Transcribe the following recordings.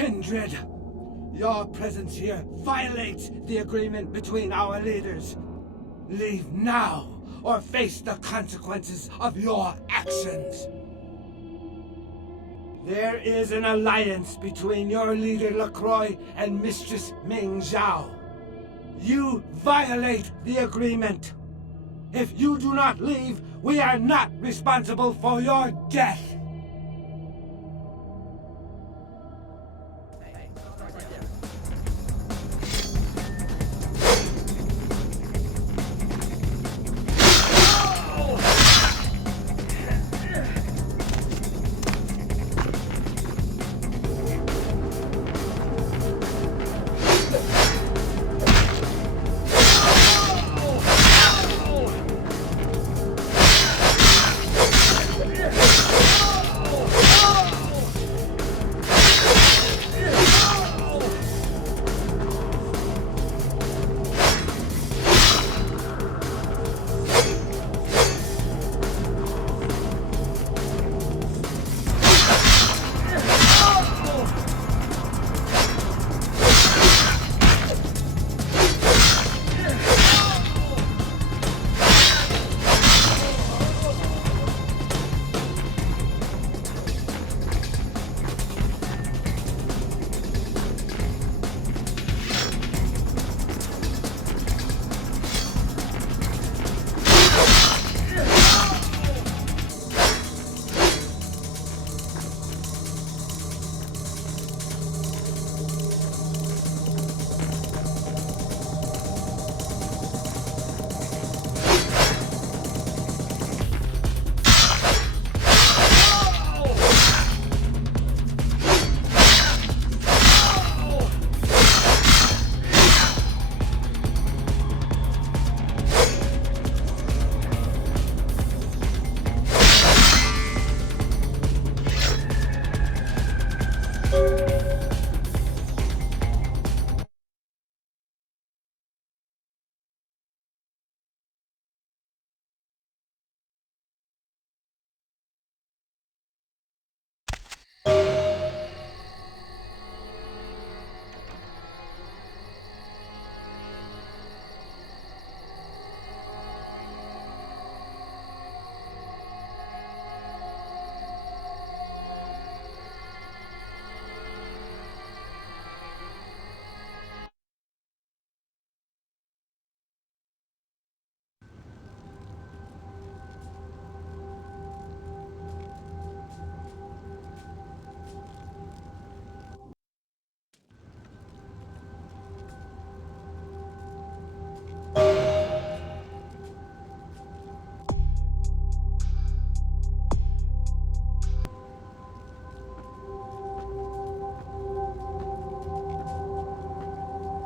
Kindred, your presence here violates the agreement between our leaders. Leave now, or face the consequences of your actions. There is an alliance between your leader LaCroix and Mistress Ming Zhao. You violate the agreement. If you do not leave, we are not responsible for your death.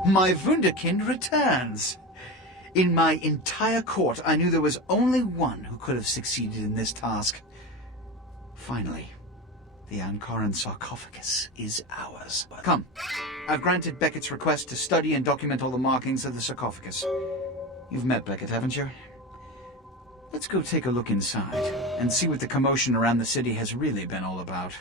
My Wunderkind returns. In my entire court, I knew there was only one who could have succeeded in this task. Finally, the Ankaran sarcophagus is ours. Come, I've granted Beckett's request to study and document all the markings of the sarcophagus. You've met Beckett, haven't you? Let's go take a look inside and see what the commotion around the city has really been all about.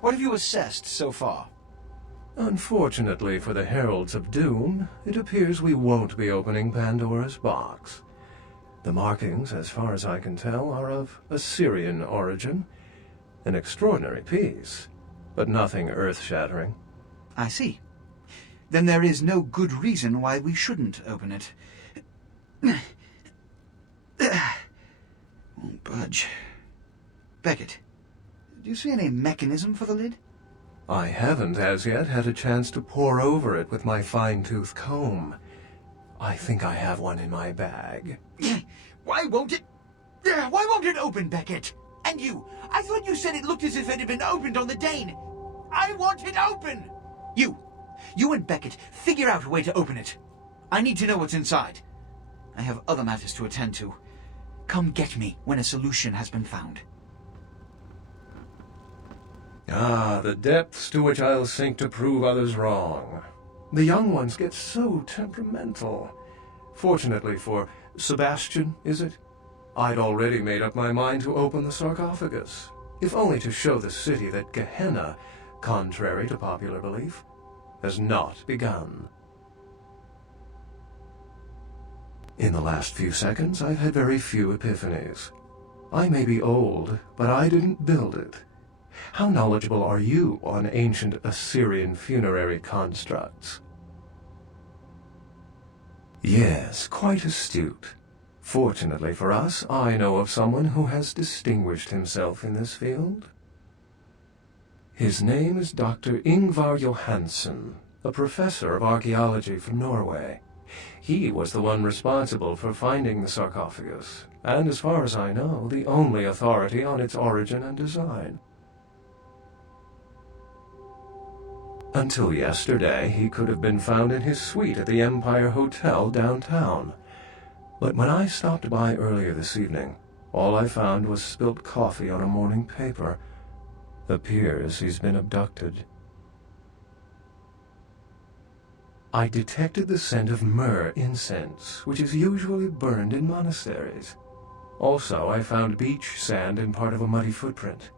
What have you assessed so far? Unfortunately for the Heralds of Doom, it appears we won't be opening Pandora's box. The markings, as far as I can tell, are of Assyrian origin. An extraordinary piece, but nothing earth-shattering. I see. Then there is no good reason why we shouldn't open it. Won't budge. Beckett, do you see any mechanism for the lid? I haven't as yet had a chance to pore over it with my fine-tooth comb. I think I have one in my bag. Why won't it open, Beckett? And you, I thought you said it looked as if it had been opened on the Dane. I want it open! You and Beckett, figure out a way to open it. I need to know what's inside. I have other matters to attend to. Come get me when a solution has been found. Ah, the depths to which I'll sink to prove others wrong. The young ones get so temperamental. Fortunately for Sebastian, is it? I'd already made up my mind to open the sarcophagus, if only to show the city that Gehenna, contrary to popular belief, has not begun. In the last few seconds, I've had very few epiphanies. I may be old, but I didn't build it. How knowledgeable are you on ancient Assyrian funerary constructs? Yes, quite astute. Fortunately for us, I know of someone who has distinguished himself in this field. His name is Dr. Ingvar Johansen, a professor of archaeology from Norway. He was the one responsible for finding the sarcophagus, and as far as I know, the only authority on its origin and design. Until yesterday, he could have been found in his suite at the Empire Hotel downtown. But when I stopped by earlier this evening, all I found was spilt coffee on a morning paper. Appears he's been abducted. I detected the scent of myrrh incense, which is usually burned in monasteries. Also, I found beach sand in part of a muddy footprint.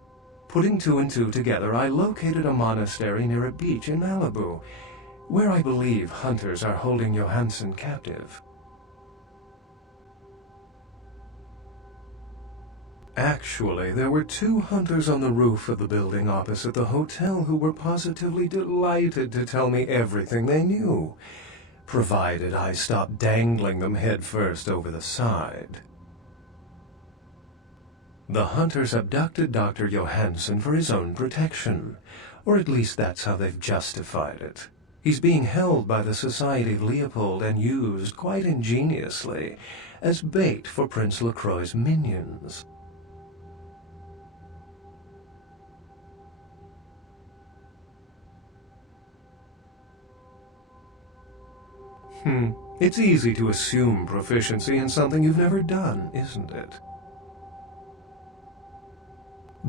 Putting two and two together, I located a monastery near a beach in Malibu, where I believe hunters are holding Johansen captive. Actually, there were 2 hunters on the roof of the building opposite the hotel who were positively delighted to tell me everything they knew, provided I stopped dangling them headfirst over the side. The hunters abducted Dr. Johansen for his own protection, or at least that's how they've justified it. He's being held by the Society of Leopold and used, quite ingeniously, as bait for Prince LaCroix's minions. It's easy to assume proficiency in something you've never done, isn't it?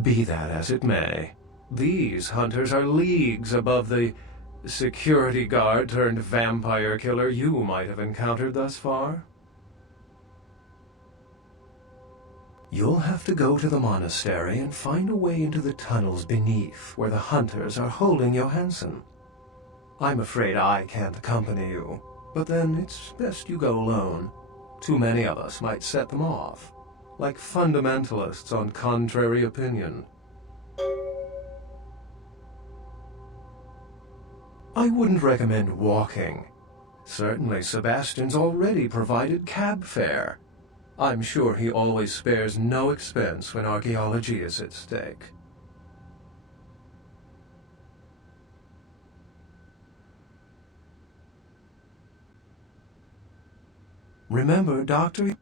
Be that as it may, these hunters are leagues above the security guard turned vampire killer you might have encountered thus far. You'll have to go to the monastery and find a way into the tunnels beneath where the hunters are holding Johansen. I'm afraid I can't accompany you. But then it's best you go alone. Too many of us might set them off, like fundamentalists on contrary opinion. I wouldn't recommend walking. Certainly Sebastian's already provided cab fare. I'm sure he always spares no expense when archaeology is at stake. Remember, Doctor...